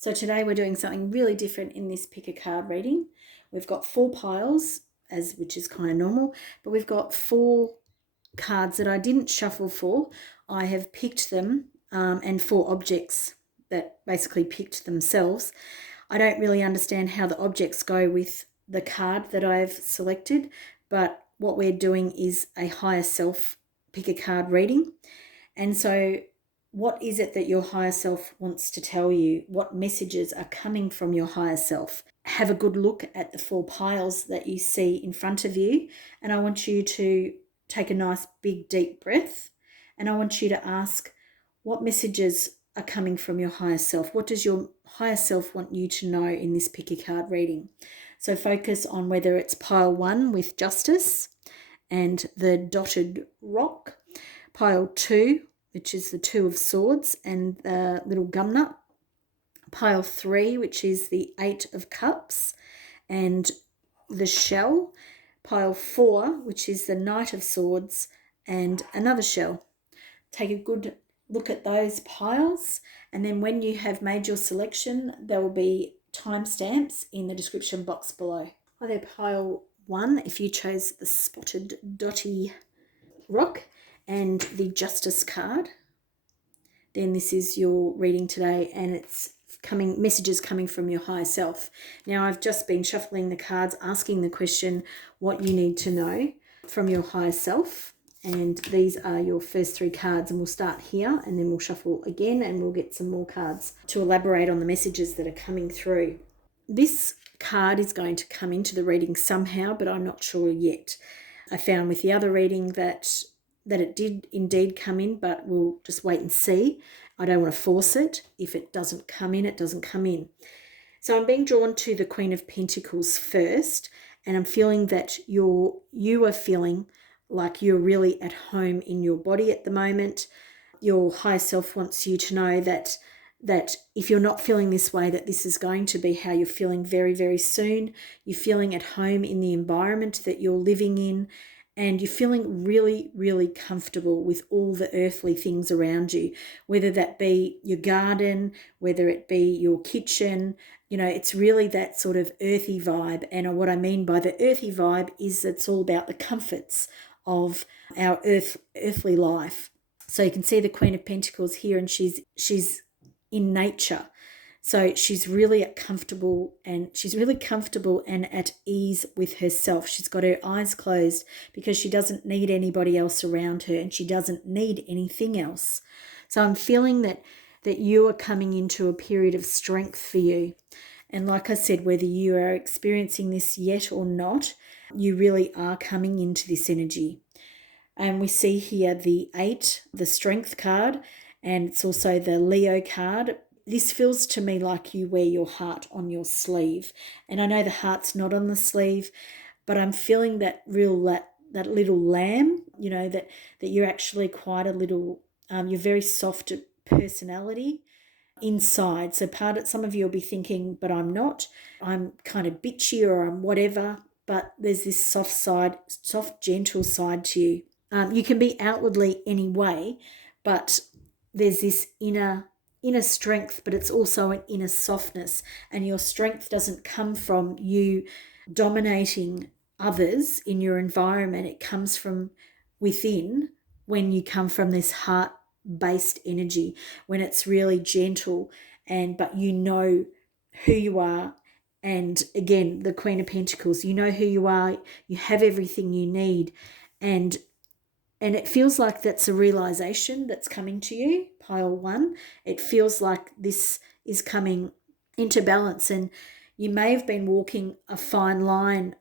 So today we're doing something really different in this pick a card reading. We've got 4 piles, which is kind of normal, but we've got 4 cards that I didn't shuffle for. I have picked them and 4 objects that basically picked themselves. I don't really understand how the objects go with the card that I've selected, but what we're doing is a higher self pick a card reading. And so what is it that your higher self wants to tell you? What messages are coming from your higher self? Have a good look at the 4 piles that you see in front of you. And I want you to take a nice big deep breath. And I want you to ask, what messages are coming from your higher self? What does your higher self want you to know in this pick a card reading? So focus on whether it's pile 1 with justice and the dotted rock, pile 2, which is the 2 of swords and the little gum nut, pile 3, which is the 8 of cups and the shell, pile 4, which is the knight of swords and another shell. Take a good look at those piles, and then when you have made your selection, there will be timestamps in the description box below. Either pile 1 if you chose the spotted dotty rock and the justice card, then this is your reading today, and it's messages coming from your higher self. Now I've just been shuffling the cards, asking the question what you need to know from your higher self, and these are your first 3 cards, and we'll start here and then we'll shuffle again and we'll get some more cards to elaborate on the messages that are coming through. This card is going to come into the reading somehow, but I'm not sure yet. I found with the other reading that it did indeed come in, but we'll just wait and see. I don't want to force it. If it doesn't come in, it doesn't come in. So I'm being drawn to the Queen of Pentacles first, and I'm feeling that you are feeling like you're really at home in your body at the moment. Your higher self wants you to know that if you're not feeling this way, that this is going to be how you're feeling very, very soon. You're feeling at home in the environment that you're living in, and you're feeling really, really comfortable with all the earthly things around you, whether that be your garden, whether it be your kitchen. It's really that sort of earthy vibe. And what I mean by the earthy vibe is it's all about the comforts of our earthly life. So you can see the Queen of Pentacles here, and she's in nature. So she's really comfortable and at ease with herself. She's got her eyes closed because she doesn't need anybody else around her, and she doesn't need anything else. So I'm feeling that you are coming into a period of strength for you. And like I said, whether you are experiencing this yet or not, you really are coming into this energy. And we see here the 8, the Strength card, and it's also the Leo card. This feels to me like you wear your heart on your sleeve. And I know the heart's not on the sleeve, but I'm feeling that that little lamb, that you're actually quite a little, you're very soft personality inside. So some of you will be thinking, but I'm not. I'm kind of bitchy or I'm whatever, but there's this soft, gentle side to you. You can be outwardly any way, but there's this inner strength, but it's also an inner softness. And your strength doesn't come from you dominating others in your environment. It comes from within, when you come from this heart-based energy, when it's really gentle, but you know who you are. And again, the Queen of Pentacles, you know who you are, you have everything you need, and it feels like that's a realization that's coming to you, pile 1. It feels like this is coming into balance, and you may have been walking a fine line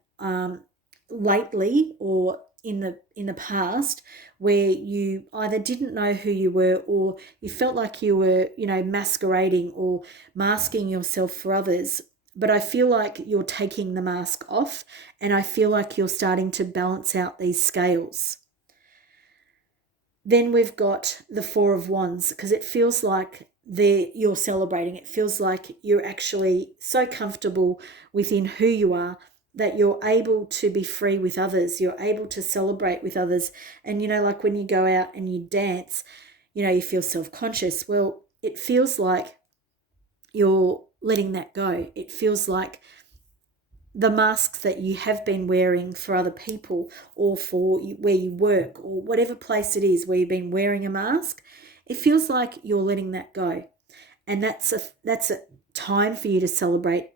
lately or in the past, where you either didn't know who you were, or you felt like you were, masquerading or masking yourself for others. But I feel like you're taking the mask off, and I feel like you're starting to balance out these scales. Then we've got the 4 of Wands, because it feels like you're celebrating. It feels like you're actually so comfortable within who you are that you're able to be free with others. You're able to celebrate with others. And, like when you go out and you dance, you feel self-conscious. Well, it feels like you're letting that go. It feels like the masks that you have been wearing for other people, or for where you work, or whatever place it is where you've been wearing a mask, it feels like you're letting that go. And that's a time for you to celebrate,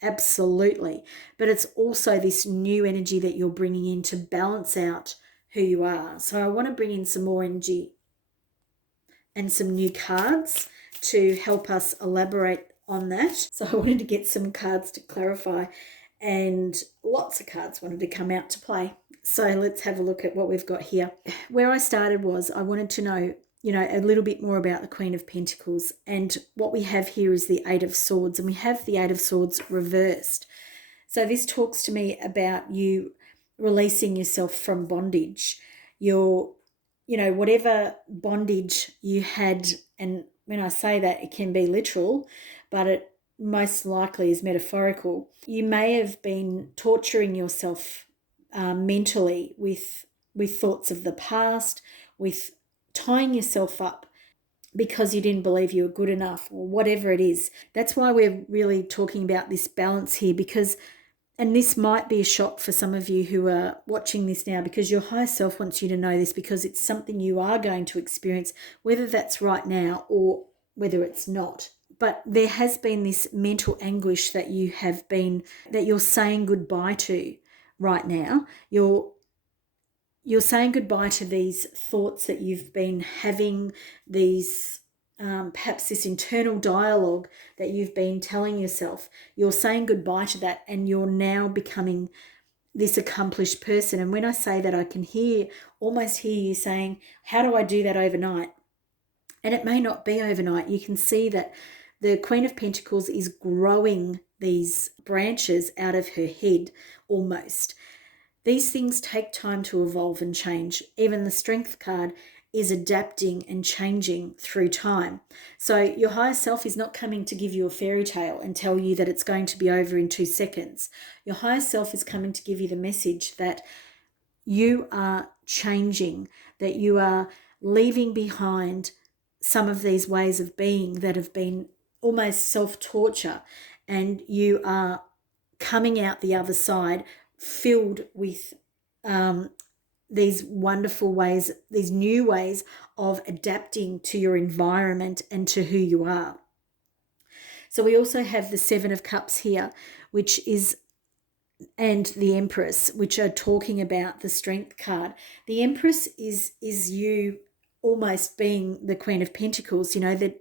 absolutely. But it's also this new energy that you're bringing in to balance out who you are. So I want to bring in some more energy and some new cards to help us elaborate on that. So I wanted to get some cards to clarify, and lots of cards wanted to come out to play. So let's have a look at what we've got here. Where I started was I wanted to know, a little bit more about the Queen of Pentacles. And what we have here is the Eight of Swords, and we have the Eight of Swords reversed. So this talks to me about you releasing yourself from bondage. Whatever bondage you had, and when I say that, it can be literal, but it most likely is metaphorical. You may have been torturing yourself mentally with thoughts of the past, with tying yourself up because you didn't believe you were good enough, or whatever it is. That's why we're really talking about this balance here, because, and this might be a shock for some of you who are watching this now, because your higher self wants you to know this, because it's something you are going to experience, whether that's right now or whether it's not. But there has been this mental anguish that you're saying goodbye to right now. You're saying goodbye to these thoughts that you've been having, these perhaps this internal dialogue that you've been telling yourself. You're saying goodbye to that, and you're now becoming this accomplished person. And when I say that, I can almost hear you saying, how do I do that overnight? And it may not be overnight. You can see that the Queen of Pentacles is growing these branches out of her head almost. These things take time to evolve and change. Even the Strength card is adapting and changing through time. So your higher self is not coming to give you a fairy tale and tell you that it's going to be over in 2 seconds. Your higher self is coming to give you the message that you are changing, that you are leaving behind some of these ways of being that have been almost self-torture, and you are coming out the other side filled with these wonderful ways, these new ways of adapting to your environment and to who you are. So we also have the Seven of Cups here, and the Empress, which are talking about the Strength card. The Empress is you almost being the Queen of Pentacles. They're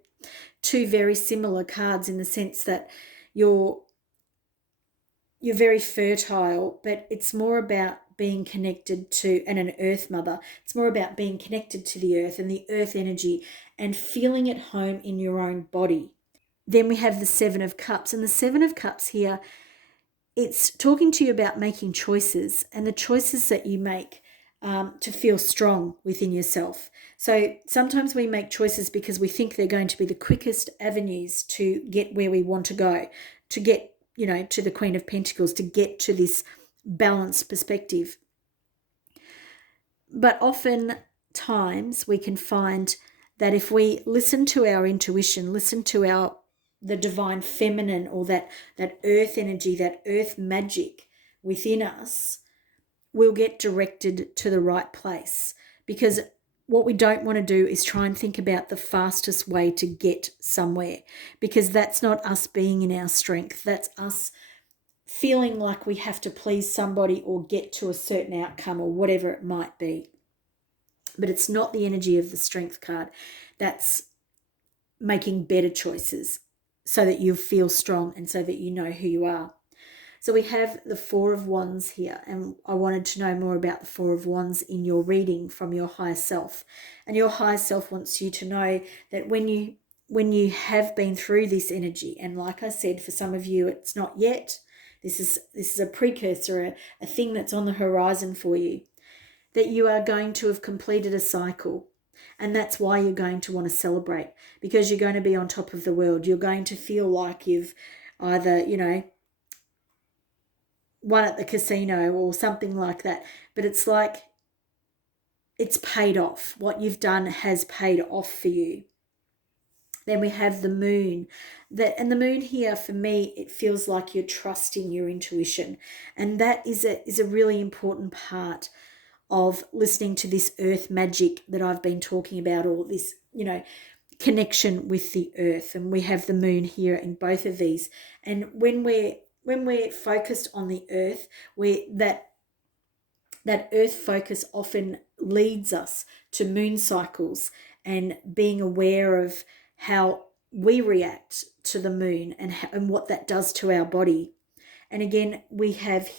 two very similar cards in the sense that you're very fertile, but it's more about being connected to, and an earth mother, it's more about being connected to the earth and the earth energy and feeling at home in your own body. Then we have the Seven of Cups, and the Seven of Cups here, it's talking to you about making choices, and the choices that you make to feel strong within yourself. So sometimes we make choices because we think they're going to be the quickest avenues to get where we want to go, to get to the Queen of Pentacles, to get to this balanced perspective. But oftentimes we can find that if we listen to our intuition, listen to the divine feminine, or that earth energy, that earth magic within us, we'll get directed to the right place. Because what we don't want to do is try and think about the fastest way to get somewhere, because that's not us being in our strength. That's us feeling like we have to please somebody or get to a certain outcome or whatever it might be. But it's not the energy of the Strength card. That's making better choices so that you feel strong and so that you know who you are. So we have the Four of Wands here, and I wanted to know more about the Four of Wands in your reading from your higher self. And your higher self wants you to know that when you have been through this energy, and like I said, for some of you it's not yet, this is a precursor, a thing that's on the horizon for you, that you are going to have completed a cycle. And that's why you're going to want to celebrate, because you're going to be on top of the world. You're going to feel like you've either, won at the casino or something like that. But it's like it's paid off. What you've done has paid off for you. Then we have the moon. And the moon here, for me, it feels like you're trusting your intuition. And that is a really important part of listening to this earth magic that I've been talking about, or this, connection with the earth. And we have the moon here in both of these. And when we're focused on the earth, that earth focus often leads us to moon cycles and being aware of how we react to the moon and what that does to our body. And again, we have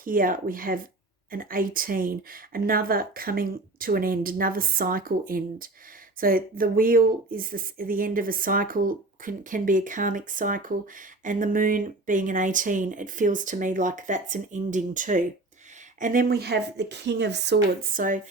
an 18, another coming to an end, another cycle end. So the wheel is the end of a cycle, can be a karmic cycle, and the moon being an 18, it feels to me like that's an ending too. And then we have the King of Swords. So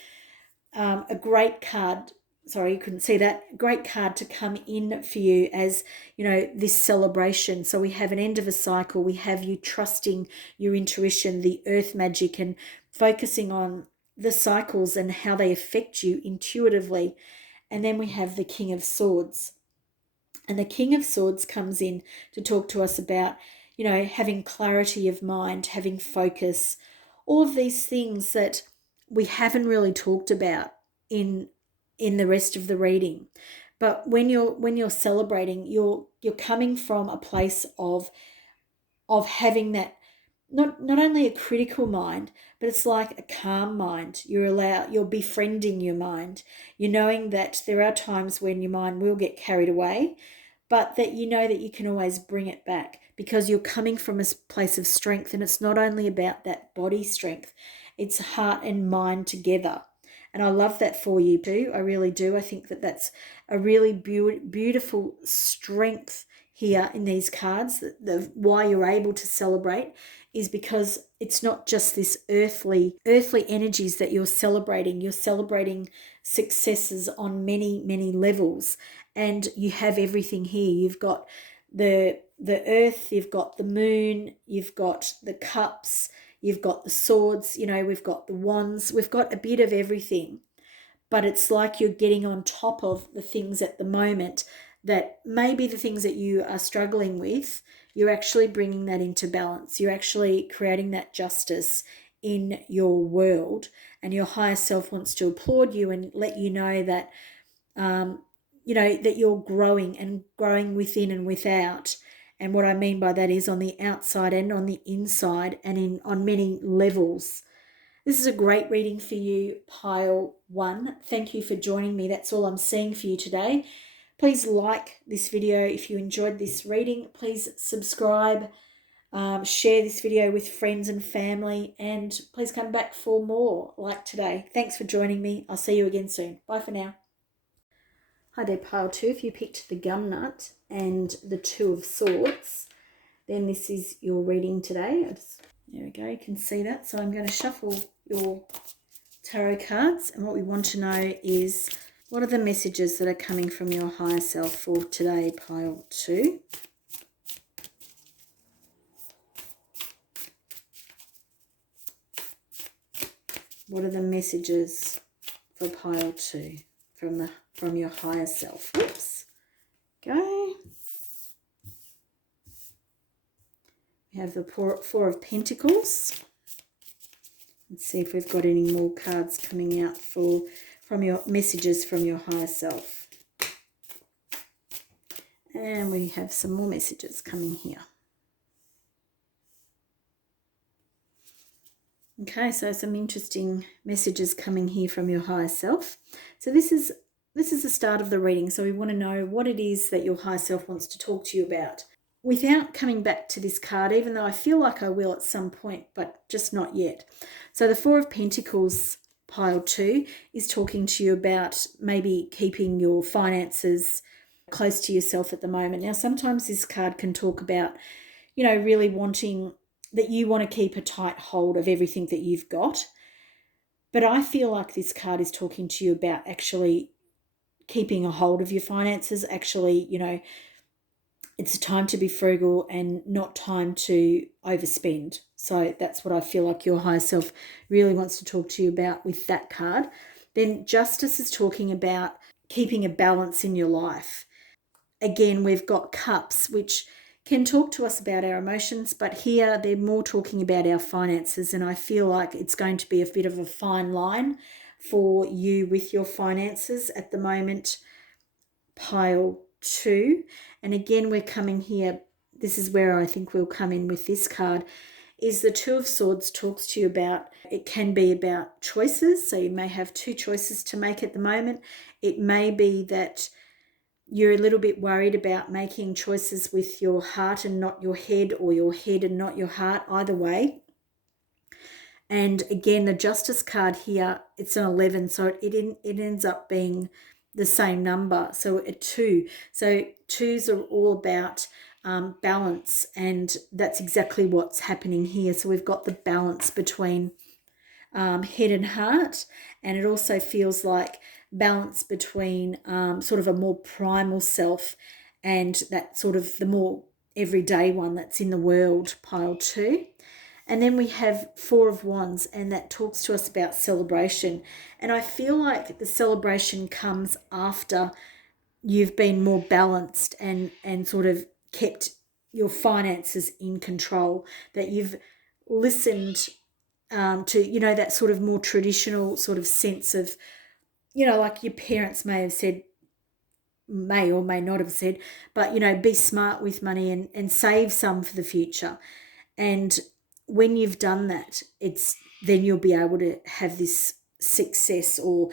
a great card, sorry, you couldn't see that, great card to come in for you as, this celebration. So we have an end of a cycle. We have you trusting your intuition, the earth magic, and focusing on the cycles and how they affect you intuitively. And then we have the King of Swords. And the King of Swords comes in to talk to us about, having clarity of mind, having focus, all of these things that we haven't really talked about in the rest of the reading. But when you're celebrating, you're coming from a place of having that not only a critical mind, but it's like a calm mind. You're befriending your mind. You're knowing that there are times when your mind will get carried away, but that you know that you can always bring it back because you're coming from a place of strength. And it's not only about that body strength, it's heart and mind together. And I love that for you too. I really do. I think that that's a really beautiful strength here in these cards. Why you're able to celebrate is because it's not just this earthly energies that you're celebrating. You're celebrating successes on many, many levels. And you have everything here. You've got the earth, you've got the moon, you've got the cups, you've got the swords, we've got the wands, we've got a bit of everything. But it's like you're getting on top of the things at the moment that maybe the things that you are struggling with, you're actually bringing that into balance. You're actually creating that justice in your world, and your higher self wants to applaud you and let you know that, that you're growing and growing within and without. And what I mean by that is on the outside and on the inside and on many levels. This is a great reading for you, Pile 1. Thank you for joining me. That's all I'm seeing for you today. Please like this video if you enjoyed this reading. Please subscribe, share this video with friends and family, and please come back for more like today. Thanks for joining me. I'll see you again soon. Bye for now. Hi there, Pile 2. If you picked the Gum Nut and the Two of Swords, then this is your reading today. There we go, you can see that. So I'm going to shuffle your tarot cards, and what we want to know is, what are the messages that are coming from your higher self for today, Pile 2? What are the messages for Pile 2 from your higher self? Whoops. Go. We have the Four of Pentacles. Let's see if we've got any more cards coming out from your messages from your higher self. And we have some more messages coming here. Okay, so some interesting messages coming here from your higher self. So this is the start of the reading. So we want to know what it is that your higher self wants to talk to you about. Without coming back to this card, even though I feel like I will at some point, but just not yet. So the Four of Pentacles, Pile 2, is talking to you about maybe keeping your finances close to yourself at the moment. Now, sometimes this card can talk about, really wanting that you want to keep a tight hold of everything that you've got. But I feel like this card is talking to you about actually keeping a hold of your finances, actually, it's a time to be frugal and not time to overspend. So that's what I feel like your higher self really wants to talk to you about with that card. Then Justice is talking about keeping a balance in your life. again, we've got cups, which can talk to us about our emotions, but here they're more talking about our finances. And I feel like it's going to be a bit of a fine line for you with your finances at the moment, pile 2. And again, we're coming here. This is where I think we'll come in with this card, is the Two of Swords talks to you about, it can be about choices. So you may have 2 choices to make at the moment. It may be that you're a little bit worried about making choices with your heart and not your head, or your head and not your heart, either way. And again, the Justice card here, it's an 11, so it ends up being the same number, so a 2. So 2s are all about balance, and that's exactly what's happening here. So we've got the balance between head and heart, and it also feels like balance between sort of a more primal self and that sort of the more everyday one that's in the world, pile 2. And then we have 4 of Wands, and that talks to us about celebration. And I feel like the celebration comes after you've been more balanced and sort of kept your finances in control, that you've listened to, you know, that sort of more traditional sort of sense of, you know, like your parents may have said, may or may not have said, but, you know, be smart with money and save some for the future. And when you've done that, then you'll be able to have this success or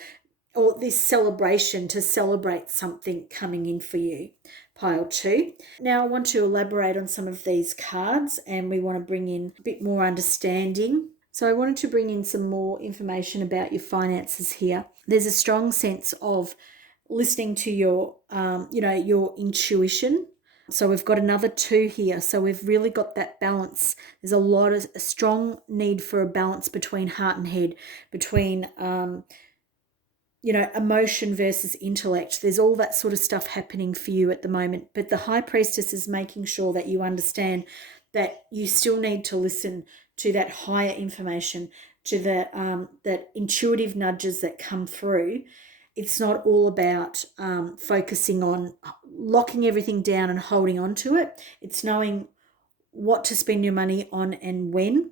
this celebration to celebrate something coming in for you, pile 2. Now I want to elaborate on some of these cards, and we want to bring in a bit more understanding. So I wanted to bring in some more information about your finances here. There's a strong sense of listening to your, your intuition. So we've got another 2 here. So we've really got that balance. There's a strong need for a balance between heart and head, between, emotion versus intellect. There's all that sort of stuff happening for you at the moment. But the High Priestess is making sure that you understand that you still need to listen to that higher information, to that intuitive nudges that come through. It's not all about focusing on locking everything down and holding on to it. It's knowing what to spend your money on and when,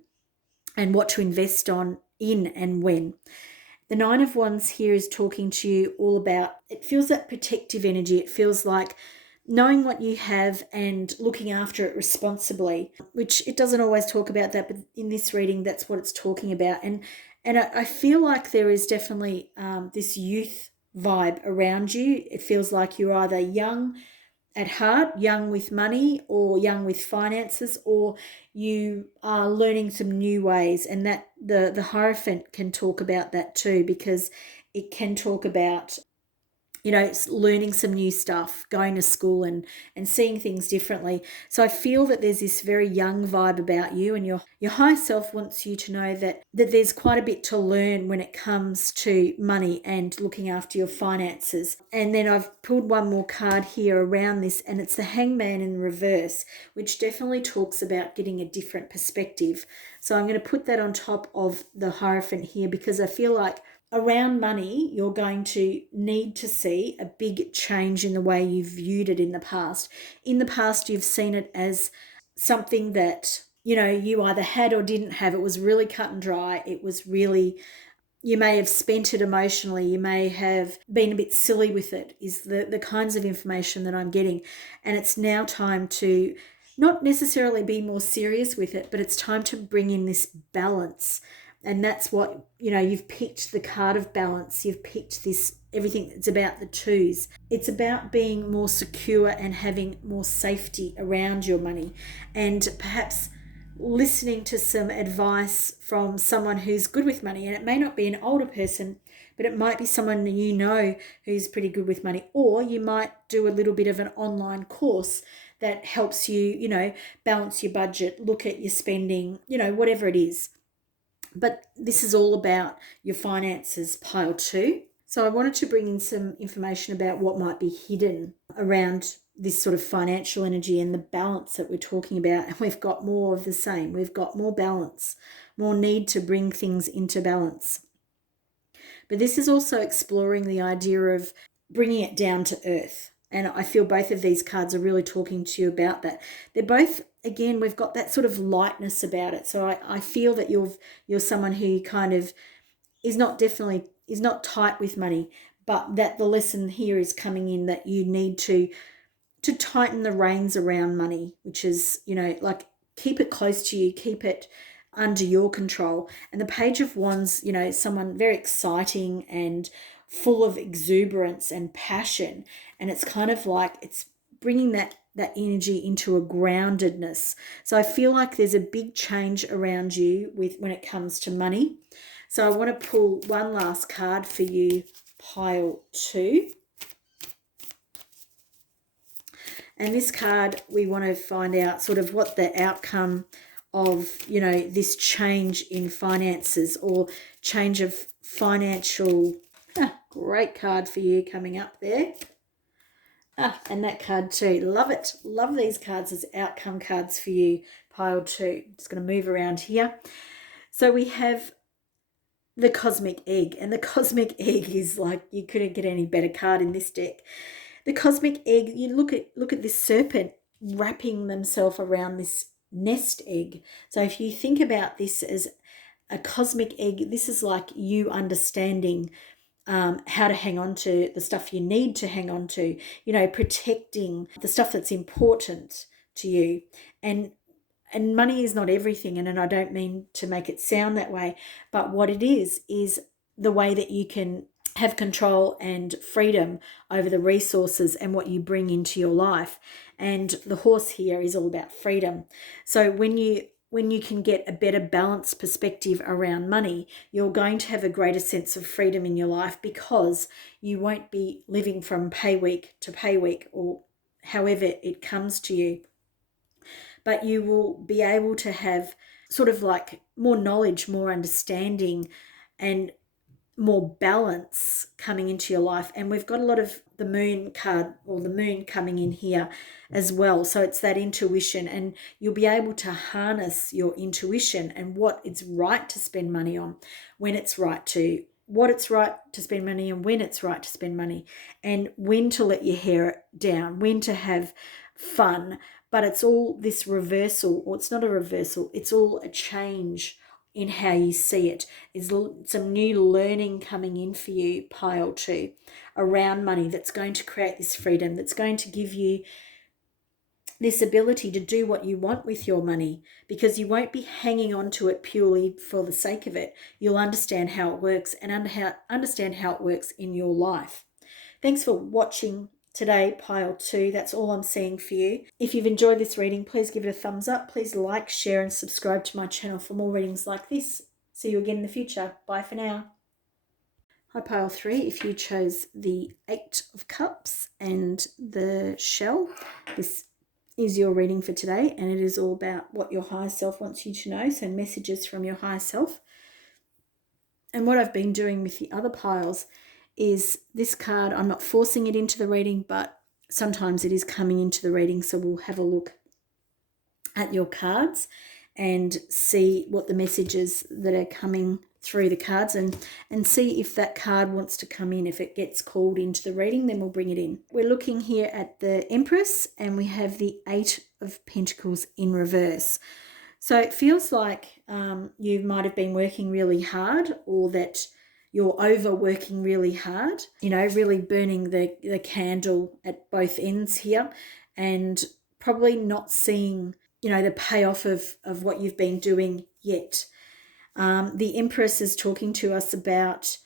and what to invest in and when. The 9 of Wands here is talking to you all about, it feels that protective energy. It feels like knowing what you have and looking after it responsibly, which it doesn't always talk about that, but in this reading, that's what it's talking about. And I feel like there is definitely this youth vibe around you. It feels like you're either young at heart, young with money, or young with finances, or you are learning some new ways. And that the Hierophant can talk about that too, because it can talk about, learning some new stuff, going to school and seeing things differently. So I feel that there's this very young vibe about you, and your higher self wants you to know that there's quite a bit to learn when it comes to money and looking after your finances. And then I've pulled one more card here around this, and it's the Hangman in reverse, which definitely talks about getting a different perspective. So I'm going to put that on top of the Hierophant here, because I feel like around money, you're going to need to see a big change in the way you've viewed it in the past. In the past, you've seen it as something that, you either had or didn't have. It was really cut and dry. It was really, you may have spent it emotionally. You may have been a bit silly with it, is the kinds of information that I'm getting. And it's now time to not necessarily be more serious with it, but it's time to bring in this balance. And that's what, you've picked the card of balance. You've picked this, everything that's about the 2s. It's about being more secure and having more safety around your money, and perhaps listening to some advice from someone who's good with money. And it may not be an older person, but it might be someone who's pretty good with money. Or you might do a little bit of an online course that helps you, balance your budget, look at your spending, whatever it is. But this is all about your finances, pile 2. So I wanted to bring in some information about what might be hidden around this sort of financial energy and the balance that we're talking about. And we've got more of the same. We've got more balance, more need to bring things into balance. But this is also exploring the idea of bringing it down to earth And I feel both of these cards are really talking to you about that. They're both, again, we've got that sort of lightness about it. So I feel that you're someone who kind of is not tight with money, but that the lesson here is coming in that you need to tighten the reins around money, which is, like, keep it close to you, keep it under your control. And the Page of Wands, someone very exciting and full of exuberance and passion. And it's kind of like it's bringing that energy into a groundedness. So I feel like there's a big change around you when it comes to money. So I want to pull one last card for you, pile 2. And this card, we want to find out sort of what the outcome of, this change in finances or change of financial. Great card for you coming up there. And that card too. Love it. Love these cards as outcome cards for you, pile 2. Just going to move around here. So we have the Cosmic Egg. And the Cosmic Egg is like, you couldn't get any better card in this deck. The Cosmic Egg, you look at this serpent wrapping themselves around this nest egg. So if you think about this as a cosmic egg, this is like you understanding how to hang on to the stuff you need to hang on to, protecting the stuff that's important to you. And money is not everything, and I don't mean to make it sound that way, but what it is the way that you can have control and freedom over the resources and what you bring into your life. And the horse here is all about freedom. So when you can get a better balanced perspective around money, you're going to have a greater sense of freedom in your life, because you won't be living from pay week to pay week or however it comes to you. But you will be able to have sort of like more knowledge, more understanding, and more balance coming into your life. And we've got a lot of the Moon card, or the Moon, coming in here as well. So it's that intuition, and you'll be able to harness your intuition and what it's right to spend money on, when it's right to, what it's right to spend money on, when it's right to spend money, and when to let your hair down, when to have fun. But it's all this reversal, or it's not a reversal, it's all a change in how you see it. Is some new learning coming in for you, pile 2, around money, that's going to create this freedom, that's going to give you this ability to do what you want with your money, because you won't be hanging on to it purely for the sake of it. You'll understand how it works and understand how it works in your life. Thanks for watching today, pile 2. That's all I'm seeing for you. If you've enjoyed this reading, please give it a thumbs up. Please like, share, and subscribe to my channel for more readings like this. See you again in the future. Bye for now. Hi, pile 3. If you chose the 8 of Cups and the shell, this is your reading for today, and it is all about what your higher self wants you to know. So messages from your higher self. And what I've been doing with the other piles is this card, I'm not forcing it into the reading, but sometimes it is coming into the reading. So we'll have a look at your cards and see what the messages that are coming through the cards, and see if that card wants to come in. If it gets called into the reading, then we'll bring it in. We're looking here at the Empress, and we have the 8 of Pentacles in reverse. So it feels like you might have been working really hard, or that you're overworking really hard, really burning the candle at both ends here, and probably not seeing, the payoff of what you've been doing yet. The Empress is talking to us about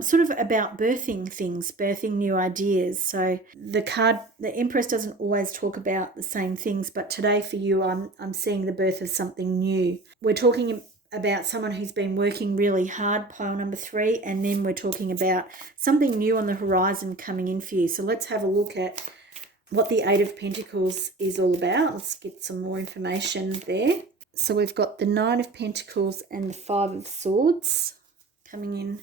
sort of about birthing things, birthing new ideas. So the Empress doesn't always talk about the same things, but today for you, I'm seeing the birth of something new. We're talking about someone who's been working really hard, pile number 3, and then we're talking about something new on the horizon coming in for you. So let's have a look at what the 8 of Pentacles is all about. Let's get some more information there. So we've got the 9 of Pentacles and the 5 of Swords coming in.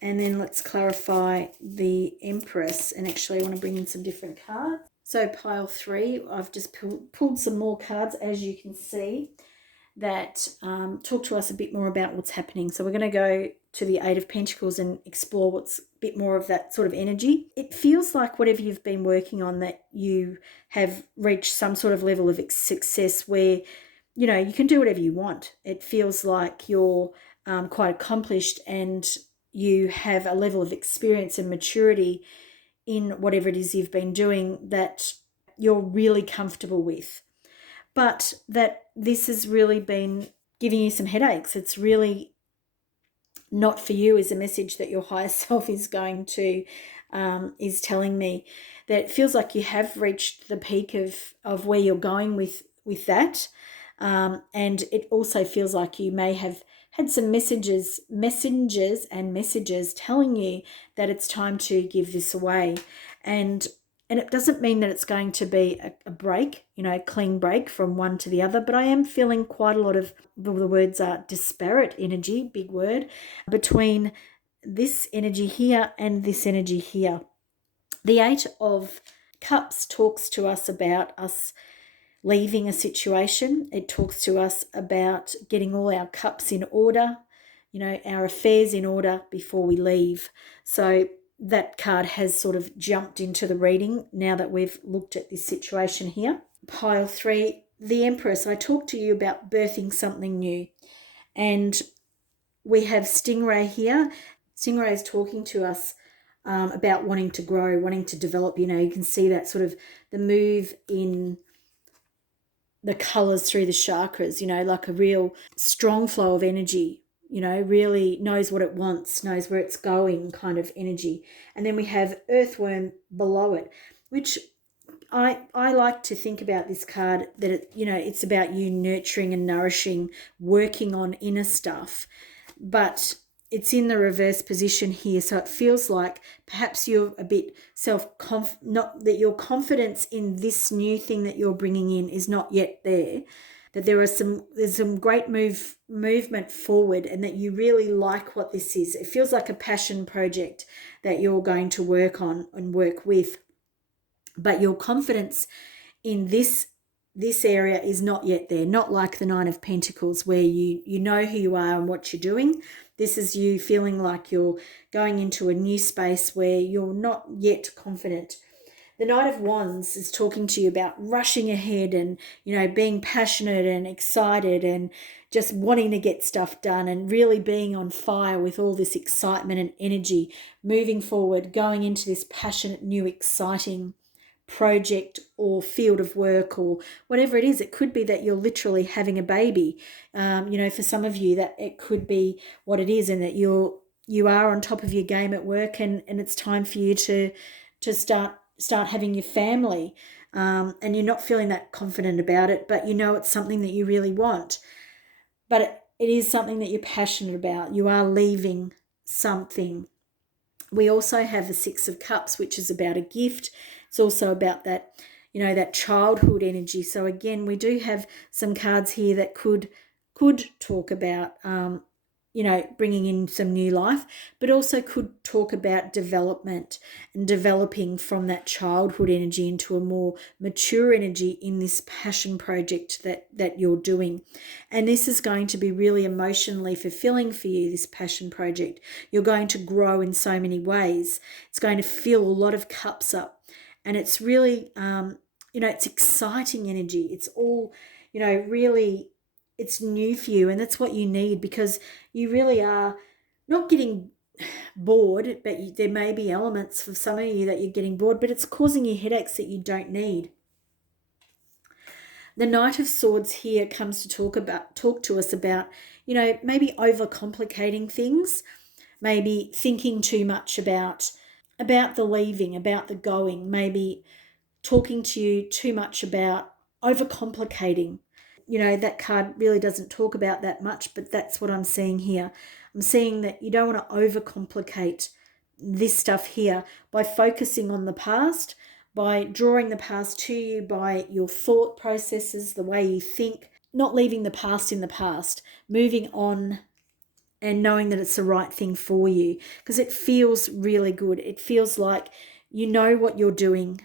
And then let's clarify the Empress. And actually I want to bring in some different cards. So pile 3, I've just pulled some more cards, as you can see. that talk to us a bit more about what's happening. So we're going to go to the Eight of Pentacles and explore what's a bit more of that sort of energy. It feels like whatever you've been working on, that you have reached some sort of level of success where, you know, you can do whatever you want. It feels like you're quite accomplished and you have a level of experience and maturity in whatever it is you've been doing that you're really comfortable with. But that this has really been giving you some headaches. It's really not for you, is a message that your higher self is going to, is telling me. That it feels like you have reached the peak of where you're going with that. And it also feels like you may have had some messengers telling you that it's time to give this away. And it doesn't mean that it's going to be a break, you know, a clean break from one to the other, but I am feeling quite a lot of, the words are disparate energy, big word, between this energy here and this energy here. The Eight of Cups talks to us about us leaving a situation. It talks to us about getting all our cups in order, you know, our affairs in order before we leave. So that card has sort of jumped into the reading now that we've looked at this situation here. Pile 3, the Empress. I talked to you about birthing something new. And we have Stingray here. Stingray is talking to us about wanting to grow, wanting to develop. You know, you can see that sort of the move in the colors through the chakras, you know, like a real strong flow of energy, you know, really knows what it wants, knows where it's going kind of energy. And then we have Earthworm below it, which I like to think about this card that, it, you know, it's about you nurturing and nourishing, working on inner stuff. But it's in the reverse position here, so it feels like perhaps you're a bit not that your confidence in this new thing that you're bringing in is not yet there, that there's some great movement forward, and that you really like what this is. It feels like a passion project that you're going to work on and work with, but your confidence in this area is not yet there. Not like the Nine of Pentacles, where you know who you are and what you're doing. This is you feeling like you're going into a new space where you're not yet confident. The Knight of Wands is talking to you about rushing ahead and, you know, being passionate and excited and just wanting to get stuff done and really being on fire with all this excitement and energy, moving forward, going into this passionate, new, exciting project or field of work or whatever it is. It could be that you're literally having a baby. You know, for some of you that it could be what it is, and that you are on top of your game at work, and it's time for you to start having your family, and you're not feeling that confident about it, but you know it's something that you really want. But it is something that you're passionate about. You are leaving something. We also have the Six of Cups, which is about a gift. It's also about that, you know, that childhood energy. So again, we do have some cards here that could talk about, you know, bringing in some new life, but also could talk about development and developing from that childhood energy into a more mature energy in this passion project that you're doing. And this is going to be really emotionally fulfilling for you, this passion project. You're going to grow in so many ways. It's going to fill a lot of cups up. And it's really, you know, it's exciting energy. It's all, you know, really, it's new for you, and that's what you need, because you really are not getting bored, but there may be elements for some of you that you're getting bored, but it's causing you headaches that you don't need. The Knight of Swords here comes to talk to us about, you know, maybe overcomplicating things, maybe thinking too much about the leaving, about the going, maybe talking to you too much about overcomplicating. You know, that card really doesn't talk about that much, but that's what I'm seeing here. I'm seeing that you don't want to overcomplicate this stuff here by focusing on the past, by drawing the past to you, by your thought processes, the way you think, not leaving the past in the past, moving on and knowing that it's the right thing for you, because it feels really good. It feels like you know what you're doing.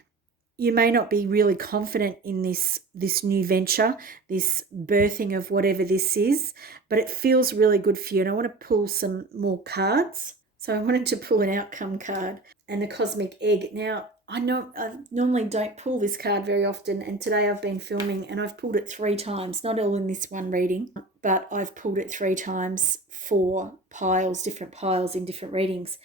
you may not be really confident in this new venture, this birthing of whatever this is, but it feels really good for you. And I want to pull some more cards. So I wanted to pull an outcome card and the cosmic egg. Now, I know I normally don't pull this card very often, and today I've been filming and I've pulled it 3 times, not all in this one reading, but I've pulled it 3 times for piles, different piles in different readings.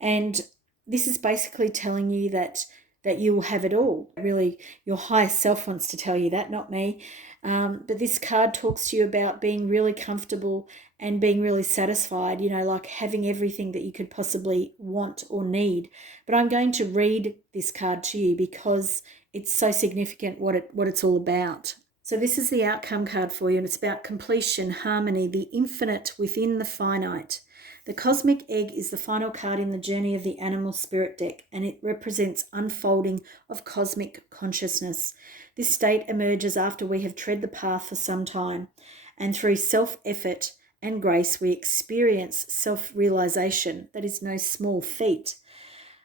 And this is basically telling you that you will have it all. Really, your higher self wants to tell you that, not me. But this card talks to you about being really comfortable and being really satisfied, you know, like having everything that you could possibly want or need. But I'm going to read this card to you because it's so significant what it's all about. So this is the outcome card for you, and it's about completion, harmony, the infinite within the finite. The cosmic egg is the final card in the journey of the animal spirit deck, and it represents unfolding of cosmic consciousness. This state emerges after we have tread the path for some time, and through self-effort and grace we experience self-realization. That is no small feat.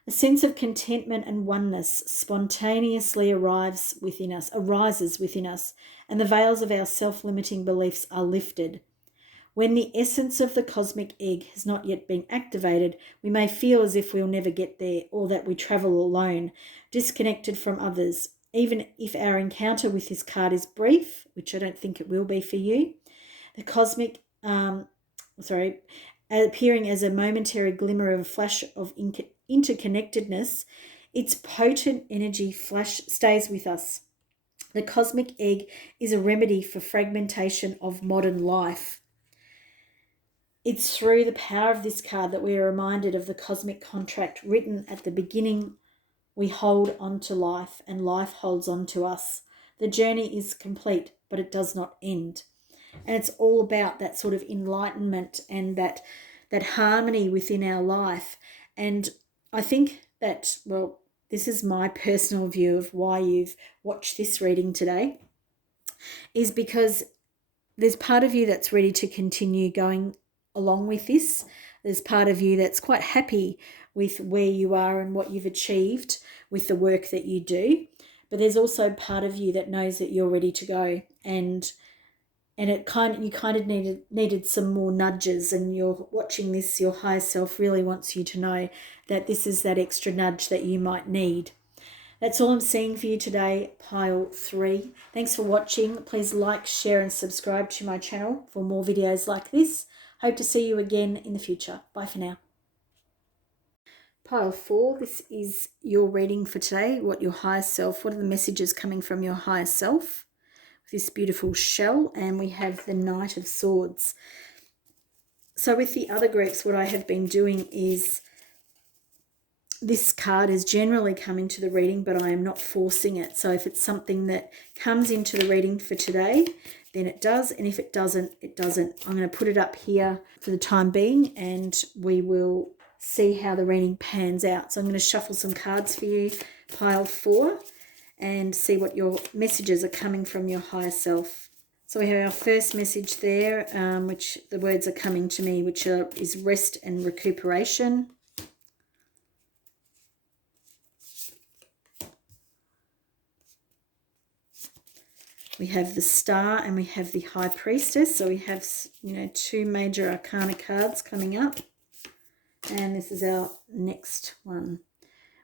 A sense of contentment and oneness spontaneously arises within us, and the veils of our self-limiting beliefs are lifted. When the essence of the cosmic egg has not yet been activated, we may feel as if we'll never get there, or that we travel alone, disconnected from others. Even if our encounter with this card is brief, which I don't think it will be for you, the cosmic, appearing as a momentary glimmer of a flash of interconnectedness, its potent energy flash stays with us. The cosmic egg is a remedy for fragmentation of modern life. It's through the power of this card that we are reminded of the cosmic contract written at the beginning. We hold on to life, and life holds on to us. The journey is complete, but it does not end. And it's all about that sort of enlightenment and that harmony within our life. And I think that, well, this is my personal view of why you've watched this reading today, is because there's part of you that's ready to continue going along with this. There's part of you that's quite happy with where you are and what you've achieved with the work that you do. But there's also part of you that knows that you're ready to go, and you kind of needed some more nudges, and you're watching this, your higher self really wants you to know that this is that extra nudge that you might need. That's all I'm seeing for you today, pile 3. Thanks for watching. Please like, share and subscribe to my channel for more videos like this. Hope to see you again in the future. Bye for now. Pile 4, this is your reading for today. What are the messages coming from your higher self? This beautiful shell, and we have the Knight of Swords. So with the other groups, what I have been doing is, this card has generally come into the reading, but I am not forcing it. So if it's something that comes into the reading for today, then it does. And if it doesn't, it doesn't. I'm going to put it up here for the time being, and we will see how the reading pans out. So I'm going to shuffle some cards for you, pile 4, and see what your messages are coming from your higher self. So we have our first message there, which the words are coming to me, which is rest and recuperation. We have the Star and we have the High Priestess. So we have, 2 major arcana cards coming up. And this is our next one.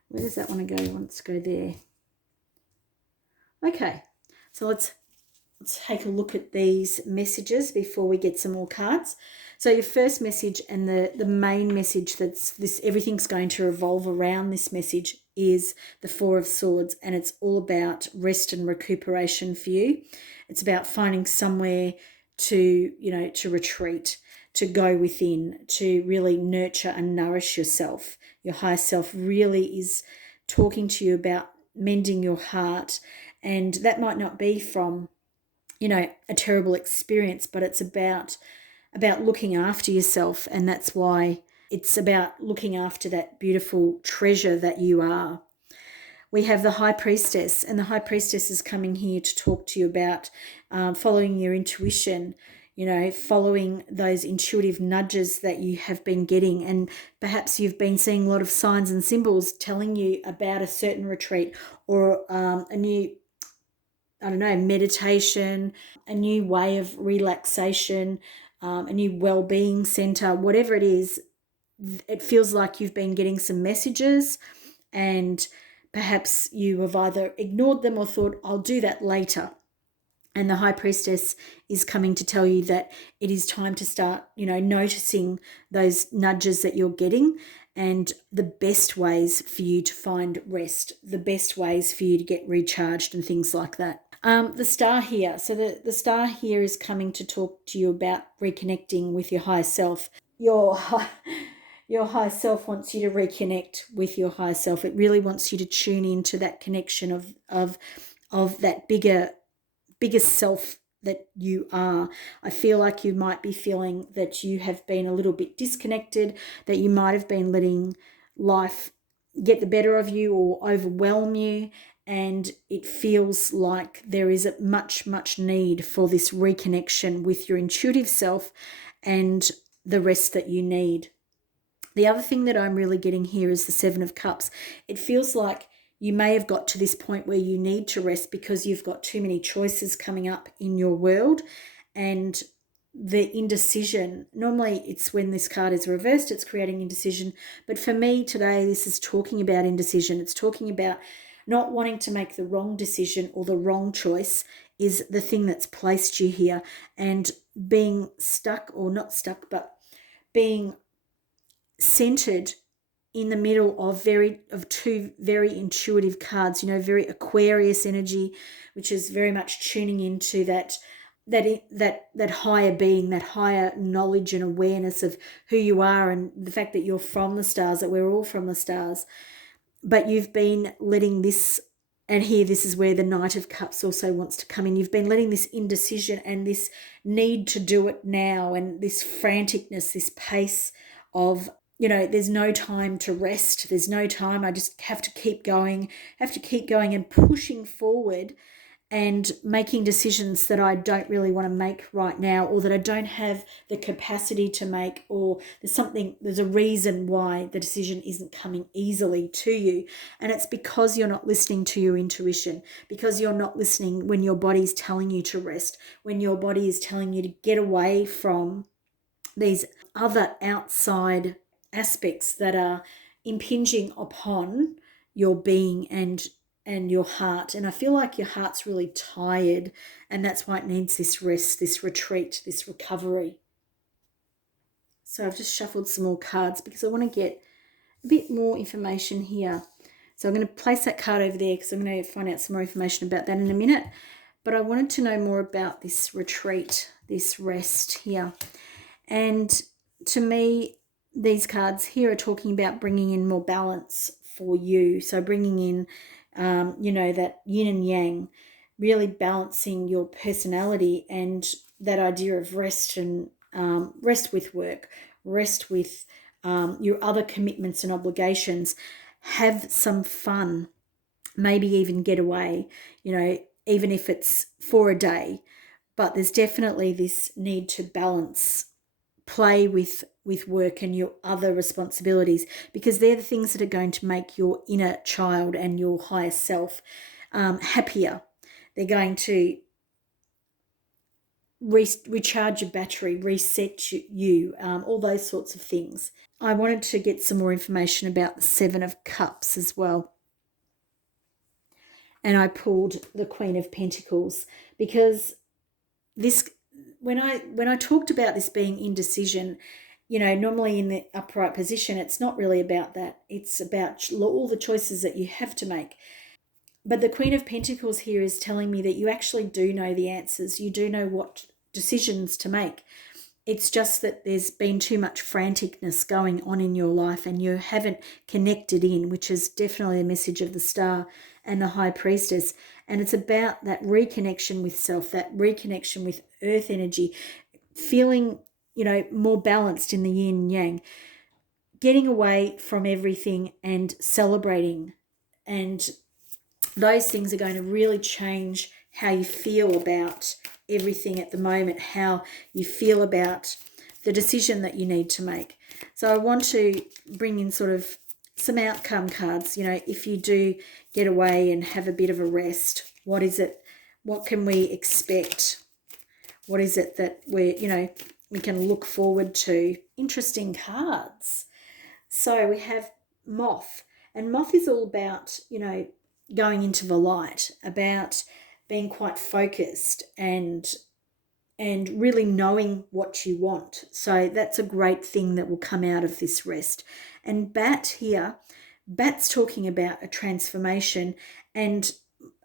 Where does that want to go? It wants to go there. Okay, so let's take a look at these messages before we get some more cards. So your first message, and the main message everything's going to revolve around this message, is the 4 of Swords, and it's all about rest and recuperation for you. It's about finding somewhere to retreat, to go within, to really nurture and nourish yourself. Your higher self really is talking to you about mending your heart, and that might not be from, a terrible experience, but it's about looking after yourself, and that's why it's about looking after that beautiful treasure that you are. We have the High Priestess, and the High Priestess is coming here to talk to you about following your intuition, following those intuitive nudges that you have been getting. And perhaps you've been seeing a lot of signs and symbols telling you about a certain retreat or a new, meditation, a new way of relaxation, a new well-being center, whatever it is. It feels like you've been getting some messages, and perhaps you have either ignored them or thought, I'll do that later. And the High Priestess is coming to tell you that it is time to start, noticing those nudges that you're getting, and the best ways for you to find rest, the best ways for you to get recharged and things like that. The star here. So the star here is coming to talk to you about reconnecting with your higher self. Your higher self wants you to reconnect with your higher self. It really wants you to tune into that connection of that bigger self that you are. I feel like you might be feeling that you have been a little bit disconnected, that you might have been letting life get the better of you or overwhelm you, and it feels like there is a much need for this reconnection with your intuitive self and the rest that you need. The other thing that I'm really getting here is the Seven of Cups. It feels like you may have got to this point where you need to rest because you've got too many choices coming up in your world, and the indecision, normally it's when this card is reversed, it's creating indecision. But for me today, this is talking about indecision. It's talking about not wanting to make the wrong decision or the wrong choice is the thing that's placed you here, and being stuck, or not stuck, but being centered in the middle of two very intuitive cards, very Aquarius energy, which is very much tuning into that higher being, that higher knowledge and awareness of who you are, and the fact that you're from the stars, that we're all from the stars. But you've been letting this, and here this is where the Knight of Cups also wants to come in. You've been letting this indecision and this need to do it now, and this franticness, this pace of, there's no time to rest. There's no time. I just have to keep going and pushing forward and making decisions that I don't really want to make right now, or that I don't have the capacity to make, or there's a reason why the decision isn't coming easily to you. And it's because you're not listening to your intuition, because you're not listening when your body's telling you to rest, when your body is telling you to get away from these other outside aspects that are impinging upon your being and your heart. And I feel like your heart's really tired, and that's why it needs this rest, this retreat, this recovery. So I've just shuffled some more cards because I want to get a bit more information here. So I'm going to place that card over there because I'm going to find out some more information about that in a minute. But I wanted to know more about this retreat, this rest here. And to me, these cards here are talking about bringing in more balance for you. So bringing in, that yin and yang, really balancing your personality, and that idea of rest, and rest with work, rest with your other commitments and obligations. Have some fun, maybe even get away, even if it's for a day. But there's definitely this need to balance play with work and your other responsibilities, because they're the things that are going to make your inner child and your higher self happier. They're going to recharge your battery, reset you, all those sorts of things. I wanted to get some more information about the Seven of Cups as well. And I pulled the Queen of Pentacles, because this, when I talked about this being indecision, normally in the upright position, it's not really about that. It's about all the choices that you have to make. But the Queen of Pentacles here is telling me that you actually do know the answers. You do know what decisions to make. It's just that there's been too much franticness going on in your life, and you haven't connected in, which is definitely a message of the Star and the High Priestess. And it's about that reconnection with self, that reconnection with earth energy, feeling, more balanced in the yin and yang, getting away from everything and celebrating. And those things are going to really change how you feel about everything at the moment, how you feel about the decision that you need to make. So I want to bring in sort of some outcome cards. You know, if you do get away and have a bit of a rest, what is it? What can we expect? What is it that we can look forward to? Interesting cards. So we have Moth, and Moth is all about, going into the light, about being quite focused and really knowing what you want. So that's a great thing that will come out of this rest. And Bat here, Bat's talking about a transformation, and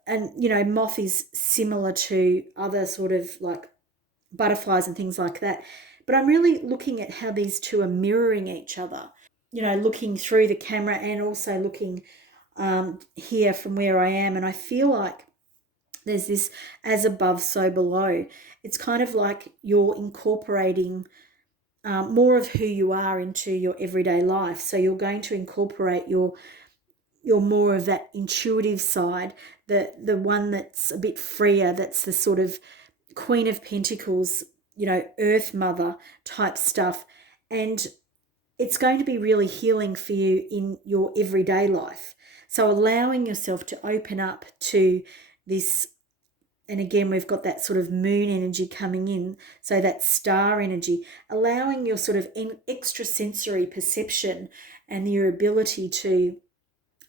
Moth is similar to other sort of like butterflies and things like that. But I'm really looking at how these two are mirroring each other, looking through the camera and also looking here from where I am. And I feel like there's this as above, so below. It's kind of like you're incorporating more of who you are into your everyday life. So you're going to incorporate your more of that intuitive side, the one that's a bit freer, that's the sort of Queen of Pentacles, Earth Mother type stuff. And it's going to be really healing for you in your everyday life. So allowing yourself to open up to this, and again, we've got that sort of moon energy coming in, so that star energy, allowing your sort of extrasensory perception and your ability to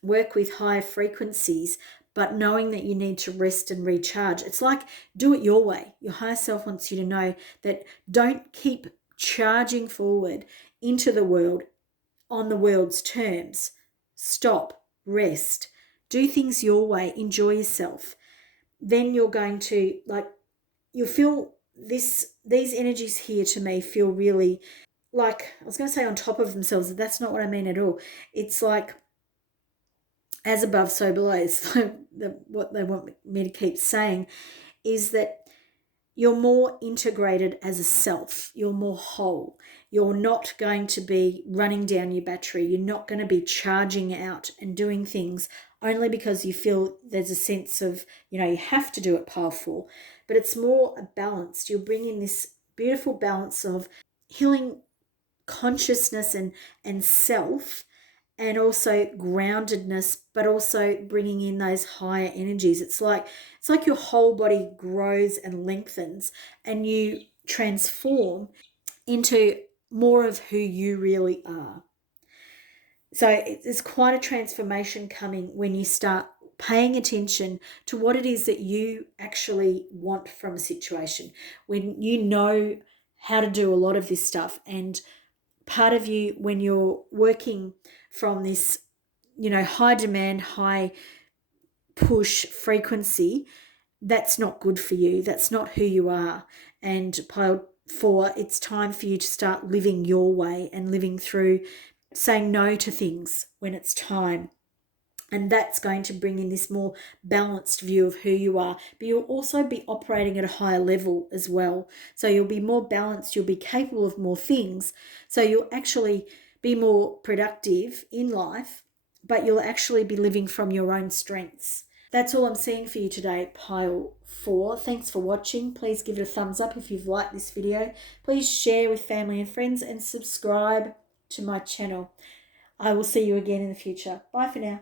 work with higher frequencies, but knowing that you need to rest and recharge. It's like, do it your way. Your higher self wants you to know that don't keep charging forward into the world on the world's terms. Stop, rest, do things your way, enjoy yourself. Then you're going to, you'll feel these energies here to me feel really like, I was going to say on top of themselves, but that's not what I mean at all. It's like as above, so below. So what they want me to keep saying is that you're more integrated as a self. You're more whole. You're not going to be running down your battery. You're not going to be charging out and doing things only because you feel there's a sense of, you have to do it, pile 4. But it's more balanced. You'll bring in this beautiful balance of healing consciousness and self, and also groundedness, but also bringing in those higher energies. It's like your whole body grows and lengthens, and you transform into more of who you really are. So it's quite a transformation coming when you start paying attention to what it is that you actually want from a situation, when you know how to do a lot of this stuff. And part of you, when you're working from this, high demand, high push frequency, that's not good for you. That's not who you are. And pile 4, it's time for you to start living your way and living through saying no to things when it's time. And that's going to bring in this more balanced view of who you are. But you'll also be operating at a higher level as well. So you'll be more balanced. You'll be capable of more things. So you'll actually be more productive in life, but you'll actually be living from your own strengths. That's all I'm seeing for you today, pile 4. Thanks for watching. Please give it a thumbs up if you've liked this video. Please share with family and friends and subscribe to my channel. I will see you again in the future. Bye for now.